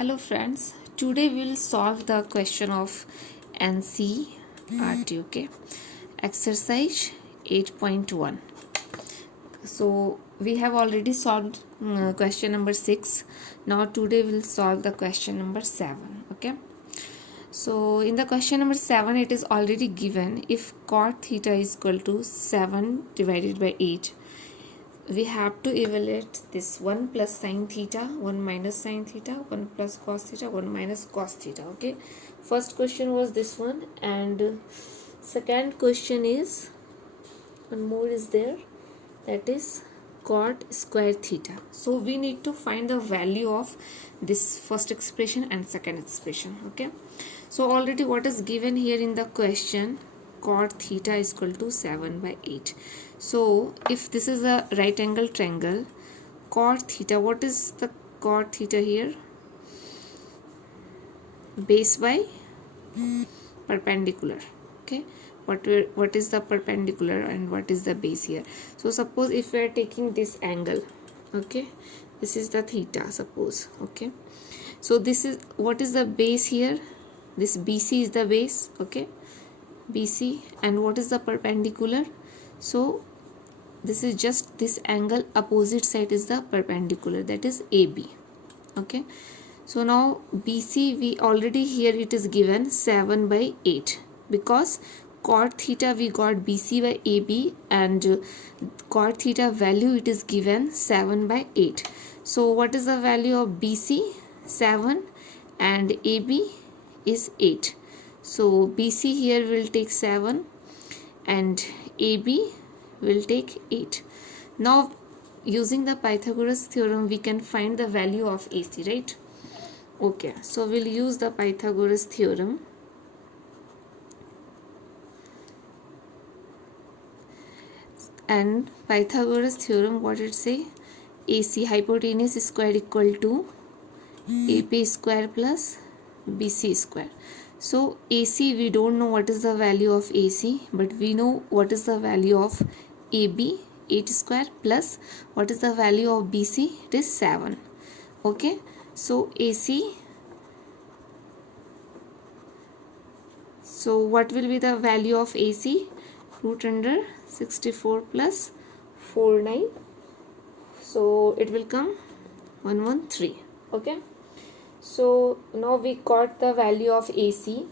Hello friends, today we'll solve the question of NCERT, okay? Exercise 8.1. So we have already solved question number 6. Now today we'll solve the question number 7, okay? So in the question number 7 it is already given if cot theta is equal to 7 divided by 8. We have to evaluate this 1 plus sine theta, 1 minus sine theta, 1 plus cos theta, 1 minus cos theta, okay? First question was this one, and second question is, one more is there, that is cot square theta. So we need to find the value of this first expression and second expression, okay? So already what is given here in the question, cot theta is equal to 7 by 8. So if this is a right angle triangle, cot theta, what is the cot theta here? Base by perpendicular, okay? What is the perpendicular and what is the base here? So suppose if we are taking this angle, okay, this is the theta, suppose, okay? So this is, what is the base here? This BC is the base, okay, BC, and what is the perpendicular? So this is just this angle, opposite side is the perpendicular, that is AB, okay? So now BC, we already here it is given 7 by 8 because cot theta we got BC by AB, and cot theta value it is given 7 by 8. So what is the value of BC? 7, and AB is 8. So BC here will take 7 and AB will take 8. Now using the Pythagoras theorem we can find the value of AC, right? Okay, so we'll use the Pythagoras theorem. And Pythagoras theorem, what it say? AC, hypotenuse square equal to AP square plus BC square. So AC, we don't know what is the value of AC, but we know what is the value of AB, 8 square, plus what is the value of BC? It is 7. Okay, so AC, so what will be the value of AC? Root under 64 plus 49, so it will come 113. Okay, so now we got the value of AC,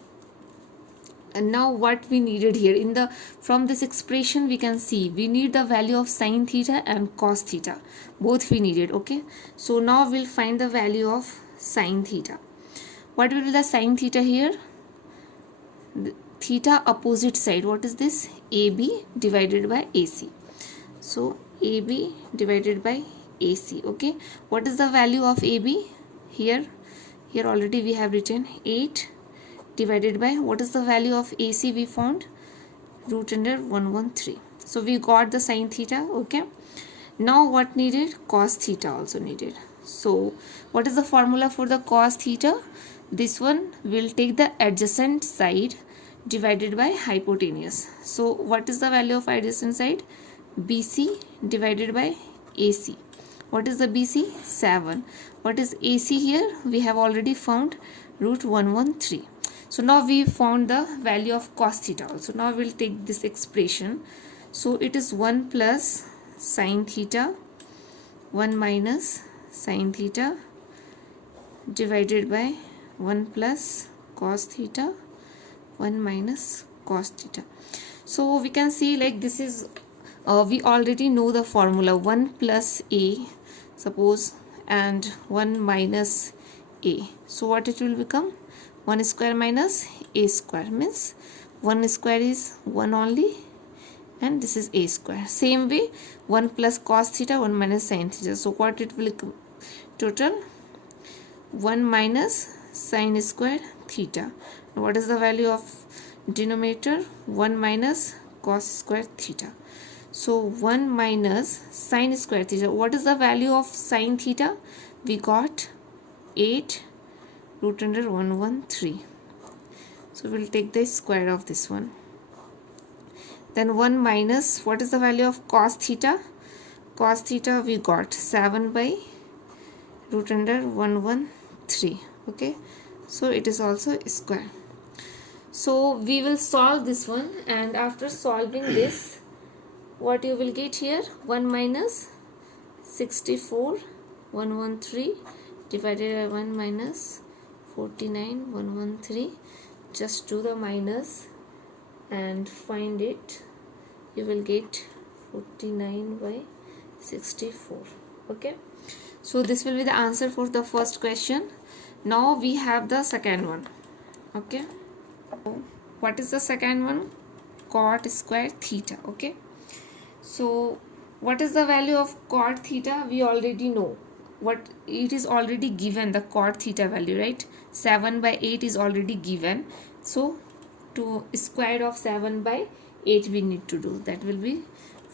and now what we needed here in the, from this expression we can see we need the value of sine theta and cos theta, both we needed. Okay, so now we'll find the value of sine theta. What will be the sine theta here? The theta opposite side, what is this? AB divided by AC. So AB divided by AC. Okay, what is the value of AB here? Here already we have written 8 divided by, what is the value of AC we found? Root under 113. So we got the sine theta. Okay, now what needed? Cos theta also needed. So what is the formula for the cos theta? This one will take the adjacent side divided by hypotenuse. So what is the value of adjacent side? BC divided by AC. What is the BC? 7. What is AC here? We have already found root 113. So now we found the value of cos theta also. Now we'll take this expression. So it is 1 plus sine theta, 1 minus sine theta divided by 1 plus cos theta, 1 minus cos theta. So we can see like this is, we already know the formula, 1 plus A, suppose, and 1 minus A. So what it will become? 1 square minus A square, means 1 square is 1 only, and this is A square. Same way 1 plus cos theta, 1 minus sin theta. So what it will become? Total 1 minus sin square theta. What is the value of denominator? 1 minus cos square theta. So 1 minus sin square theta. What is the value of sin theta? We got 8 root under 113. So we'll take the square of this one. Then 1 minus, what is the value of cos theta? Cos theta we got 7 by root under 113. Okay, so it is also square. So we will solve this one, and after solving this, what you will get here, 1 minus 64 113 divided by 1 minus 49 113. Just do the minus and find it. You will get 49 by 64. Okay, so this will be the answer for the first question. Now we have the second one. Okay, what is the second one? Cot square theta. Okay, so what is the value of cot theta? We already know what it is, already given the cot theta value, right? 7 by 8 is already given, so to square of 7 by 8 we need to do, that will be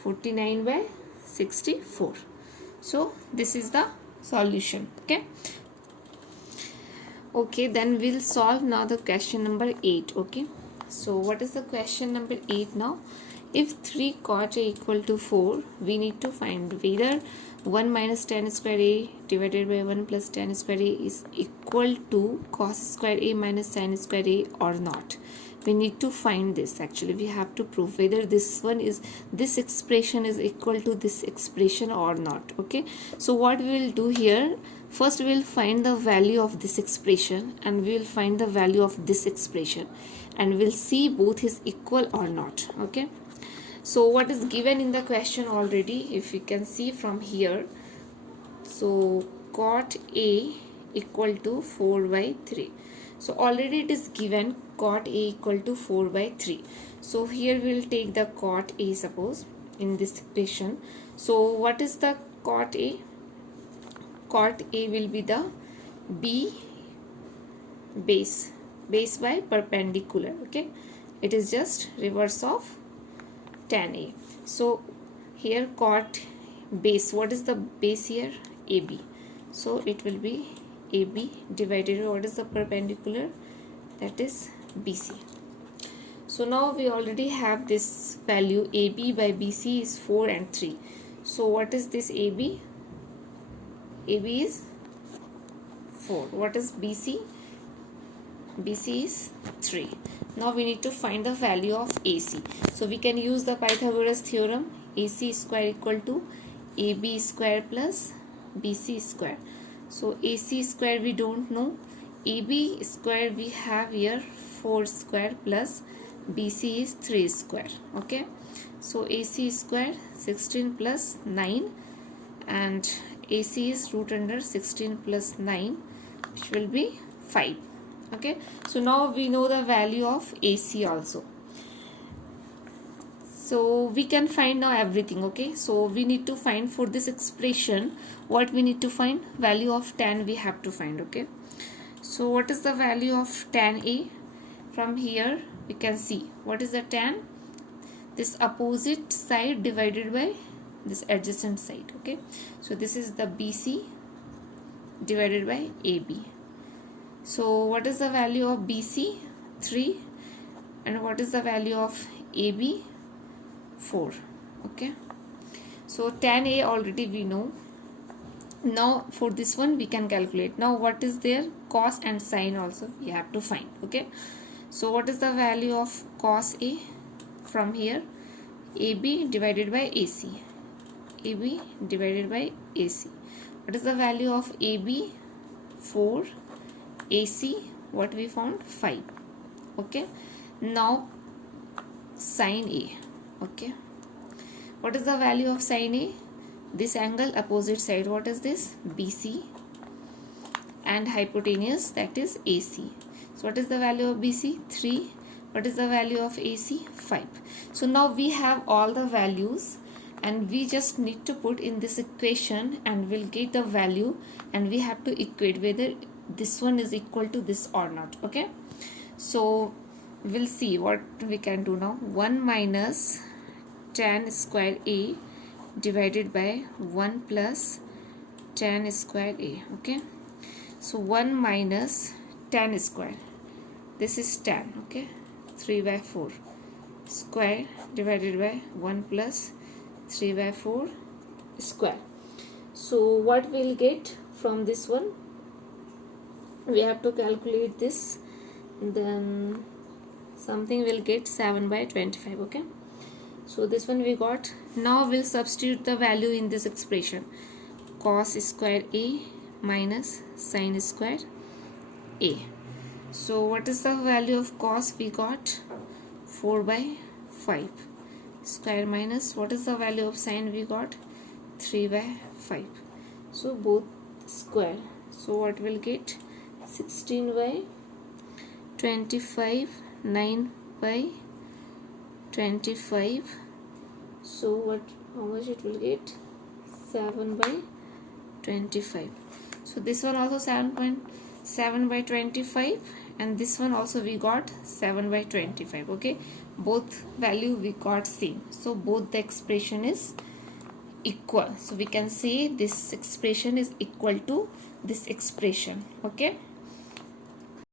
49 by 64. So this is the solution. Okay, then we'll solve now the question number 8. Okay, so what is the question number 8 now? If 3 cot a equal to 4, we need to find whether 1 minus tan square a divided by 1 plus tan square a is equal to cos square a minus sin square a or not. We need to find this. Actually, we have to prove whether this expression is equal to this expression or not. Okay, so what we will do here, first we will find the value of this expression and we will find the value of this expression, and we'll see both is equal or not. Okay, so what is given in the question already, if you can see from here, so cot a equal to 4 by 3. So already it is given cot a equal to 4 by 3. So here we will take the cot a, suppose, in this equation. So what is the cot a? Cot a will be the b base by perpendicular. Okay, it is just reverse of tan a. So here cot base, what is the base here? AB. So it will be AB divided by what is the perpendicular? That is BC. So now we already have this value, AB by BC is 4 and 3. So what is this AB? AB is 4. What is BC? BC is 3. Now we need to find the value of AC. So we can use the Pythagoras theorem. AC square equal to AB square plus BC square. So AC square we don't know. AB square we have here 4 square plus BC is 3 square. Okay, so AC square 16 plus 9 and AC is root under 16 plus 9, which will be 5. Okay, so now we know the value of AC also. So we can find now everything. Okay, so we need to find for this expression, what we need to find? Value of tan we have to find. Okay, so what is the value of tan A? From here we can see what is the tan, this opposite side divided by this adjacent side. Okay, so this is the BC divided by AB. So what is the value of BC? 3. And what is the value of AB? 4. Okay, so tan A already we know. Now for this one we can calculate. Now what is there? Cos and sin also we have to find. Okay, so what is the value of cos A? From here AB divided by AC. AB divided by AC. What is the value of AB? 4. AC, what we found? 5. Okay, now sin A. Okay, what is the value of sin A? This angle opposite side, what is this? BC, and hypotenuse, that is AC. So what is the value of BC? 3. What is the value of AC? 5. So now we have all the values and we just need to put in this equation and we'll get the value, and we have to equate whether this one is equal to this or not. Okay, so we'll see what we can do now. 1 minus tan square A divided by 1 plus tan square A. Okay, so 1 minus tan square, this is tan. Okay, 3 by 4 square divided by 1 plus 3 by 4 square. So what we'll get from this one? we have to calculate this, then something will get 7 by 25. Okay, so this one we got. Now we'll substitute the value in this expression. Cos square a minus sin square a. So what is the value of cos? We got 4 by 5 square minus what is the value of sin? We got 3 by 5. So both square. So what will get? 16 by 25, 9 by 25. So how much it will get? 7 by 25. So this one also 7.7 by 25, and this one also we got 7 by 25. Okay, both value we got same, so both the expression is equal. So we can say this expression is equal to this expression. Okay.